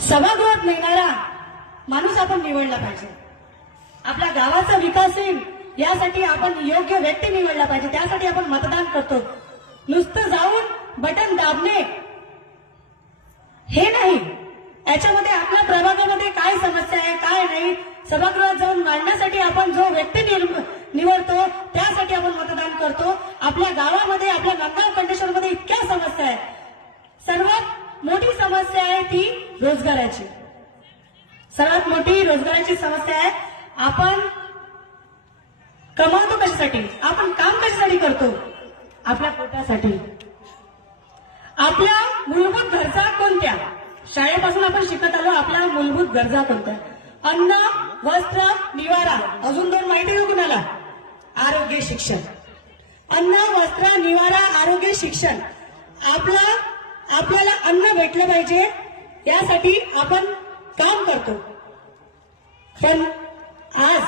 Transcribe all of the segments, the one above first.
सभागृहात नेणारा माणूस आपण निवडला पाहिजे. आपल्या गावाचा विकास होईल यासाठी आपण योग्य व्यक्ती निवडला पाहिजे. त्यासाठी आपण मतदान करतो. नुसतं जाऊन बटन दाबणे हे नाही. याच्यामध्ये आपल्या प्रभागामध्ये काय समस्या आहे काय नाही सभागृहात जाऊन मांडण्यासाठी आपण जो व्यक्ती निवडतो त्यासाठी आपण मतदान करतो. आपल्या गावामध्ये आपल्या नांदगाव खंडेश्वरमध्ये इतक्या समस्या आहेत. सर्वात मोठी समस्या आहे ती रोजगाराची. सर्वात मोठी रोजगाराची समस्या आहे. आपण कमावतो कशासाठी, आपण काम कशासाठी करतो, आपल्या पोटासाठी. आपल्या मूलभूत गरजा कोणत्या, शाळेपासून आपण शिकत आलो आपल्या मूलभूत गरजा कोणत्या. अन्न वस्त्र निवारा, अजून दोन माहिती आहे कुणाला, आरोग्य शिक्षण. अन्न वस्त्र निवारा आरोग्य शिक्षण. आपल्याला अन्न भेटलं पाहिजे यासाठी आपण काम करतो. पण आज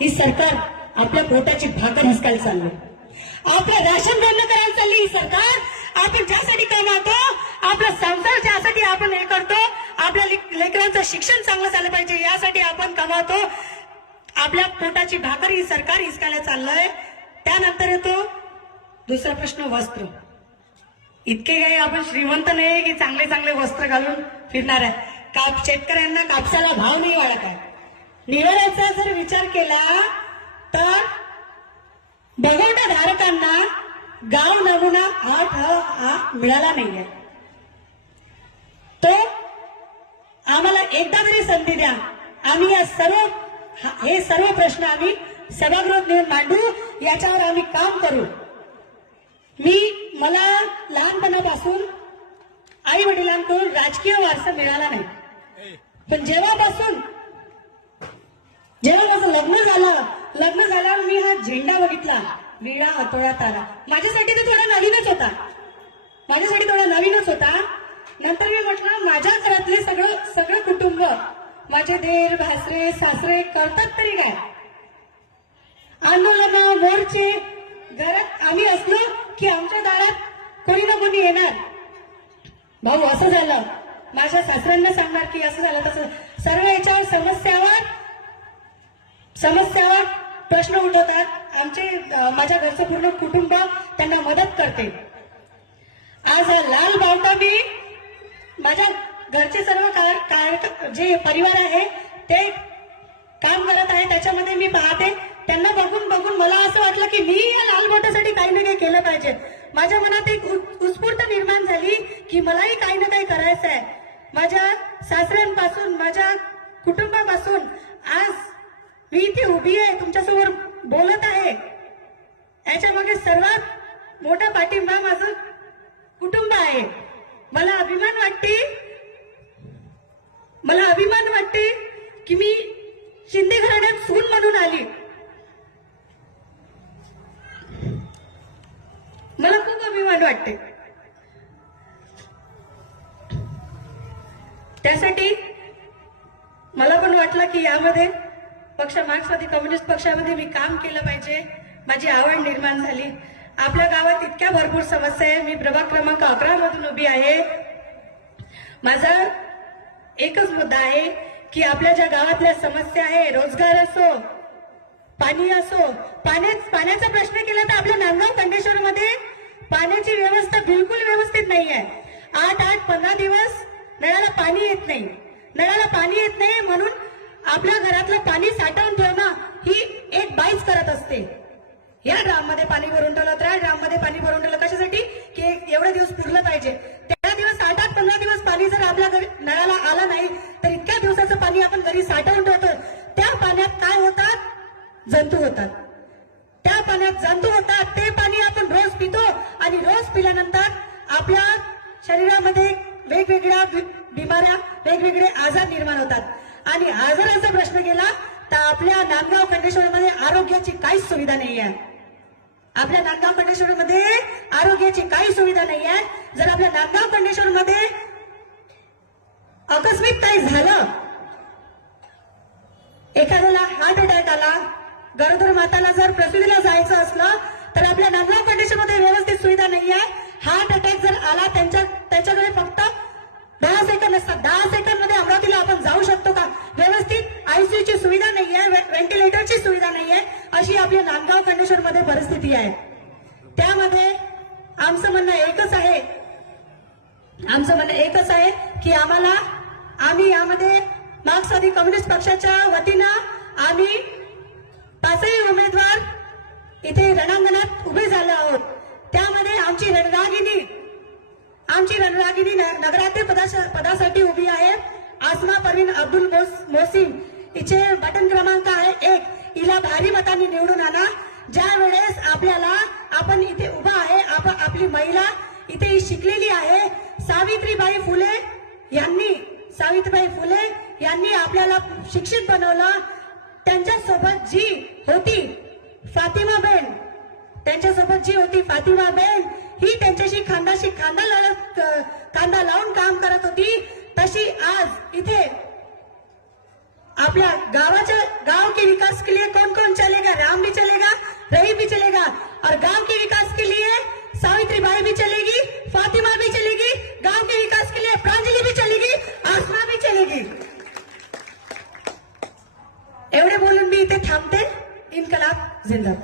ही सरकार आपल्या पोटाची भाकर हिसकायला चालली, आपलं राशन बंद करायला चालली ही सरकार. आपण ज्यासाठी कमावतो, आपला संसार ज्यासाठी आपण हे करतो, आपल्या लेकरांचं शिक्षण चांगलं झालं पाहिजे यासाठी आपण कमावतो. आपल्या पोटाची भाकर ही सरकार हिसकायला चाललंय. त्यानंतर येतो दुसरा प्रश्न, वस्त्र. इतके काही आपण श्रीमंत नाही की चांगले चांगले वस्त्र घालून फिरणार आहे. शेतकऱ्यांना कापसाला भाव नाही वाढत आहे. निवाऱ्याचा जर विचार केला तर बगवटा धारकांना गाव नमुना 8 मिळाला नाहीये. तो आम्हाला एकदा तरी संधी द्या. आम्ही हे सर्व प्रश्न आम्ही सभागृहात नेऊन मांडू, याच्यावर आम्ही काम करू. मला लहानपणापासून आई वडिलांकडून राजकीय वारसा मिळाला नाही. पण जेव्हा माझं लग्न झाल्यावर मी हा झेंडा बघितला, विडा हातोळ्यात आला. माझ्यासाठी तो थोडा नवीनच होता. नंतर मी म्हटलं माझ्या घरातले सगळं कुटुंब, माझे देर भासरे सासरे करतात तरी काय. आंदोलन मोर्चे घरात आम्ही असलो की आमच्या दारात कोणी ना कोणी येणार. भाऊ असं झालं, माझ्या सासऱ्यांना सांगणार की असं झालं तसं. सर्व याच्यावर समस्यावर प्रश्न उठवतात. माझ्या घरचं पूर्ण कुटुंब त्यांना मदत करते. आज हा लाल बावटा मी माझ्या घरचे सर्व जे परिवार आहे ते काम करत आहे त्याच्यामध्ये मी पाहते. त्यांना बघून मला असं वाटलं की मी या लाल बावटासाठी काही ना काही केलं पाहिजे. माझ्या मनात एक उत्स्फूर्त निर्माण झाली की मलाही काही ना काही करायचं आहे. माझ्या सासऱ्यांपासून माझ्या कुटुंबापासून आज मी इथे उभी आहे, तुमच्यासमोर बोलत आहे. याच्या मागे सर्वात मोठा पाठिंबा माझं कुटुंब आहे. मला अभिमान वाटते की मी शिंदे घराण्यात सून म्हणून आली. मला खूप अभिमान वाटते. त्यासाठी मला पण वाटलं की यामध्ये मार्क्सवादी कम्युनिस्ट पक्षामध्ये मी काम केलं पाहिजे. माझी आवड निर्माण झाली. आपल्या गावात इतक्या भरपूर समस्या आहे. मी प्रभाग क्रमांक 11 मधून उभी आहे. माझा एकच मुद्दा आहे की आपल्या ज्या गावातल्या समस्या आहे, रोजगार असो, पाणी असो, पाण्याचा प्रश्न केला तर आपल्या नांदगाव खंडेश्वरमध्ये पाण्याची व्यवस्था बिलकुल व्यवस्थित नाही आहे. 8-15 दिवस नळाला पाणी येत नाही. म्हणून आपल्या घरातलं पाणी साठवून ठेवणं ही एक बाईच करत असते. या ड्राममध्ये पाणी भरून ठेवलं, त्या ड्राममध्ये पाणी भरून ठेवलं, कशासाठी की एवढे दिवस पुरलं पाहिजे. त्या दिवस 8-15 दिवस पाणी जर आपल्या घरी नळाला आलं नाही तर इतक्या दिवसाचं पाणी आपण घरी साठवून ठेवतो. त्या पाण्यात काय होतात, जंतू होतात. त्या पाण्यात जंतू होतात. ते पाणी आपण रोज पितो आणि रोज पिल्यानंतर आपल्या शरीरामध्ये वेगवेगळ्या बिमाऱ्या, वेगवेगळे आजार निर्माण होतात. आणि आजाराचा प्रश्न केला तर आपल्या नांदगाव खंडेश्वरमध्ये आरोग्याची काहीच सुविधा नाही आहे. आपल्या नांदगाव खंडेश्वरमध्ये आरोग्याची काही सुविधा नाही आहे. जर आपल्या नांदगाव खंडेश्वरमध्ये आकस्मिक काही झालं, एखाद्याला हार्ट अटॅक आला, गरोदर माताला जर प्रसूतीला जायचं असलं तर आपल्या नांदगाव खंडेश्वरमध्ये व्यवस्थित सुविधा नाही आहे. हार्ट अटॅक जर आला त्यांच्याकडे फक्त 10 सेकंद असतात. 10 सेकंद मध्ये अशी आपल्या नांदगाव कण्णेश्वर मध्ये परिस्थिती आहे. त्यामध्ये आमचं म्हणणं एकच आहे की आम्ही यामध्ये मार्क्सवादी कम्युनिस्ट पक्षाच्या वतीनं आम्ही पाचही उमेदवार इथे रणांगणात उभे झालो आहोत. त्यामध्ये आमची रणरागिणी नगराध्यक्ष पदासाठी उभी आहे आसमा परवीन अब्दुल मोहसिन. हिचे बटन क्रमांक आहे 1. हिला भारी मतांनी निवडून आणा. ज्या वेळेस आपण इथे उभा आहे, आपली महिला इथे ही शिकलेली आहे. सावित्रीबाई फुले यांनी आपल्याला शिक्षित बनवलं. त्यांच्यासोबत जी होती फातिमाबेन ही त्यांच्याशी खांदाशी खांदा लावून काम करत होती. तशी आज इथे आपल्या गांव के विकास के लिए कौन कौन चलेगा? राम भी चलेगा, रहीम भी चलेगा, और गांव के विकास के लिए सावित्रीबाई भी चलेगी, फातिमा भी चलेगी, गांव के विकास के लिए प्रांजलि भी चलेगी, आसमा भी चलेगी. एवढे बोलून मी इथे थांबते. इन्कलाब जिंदाबाद.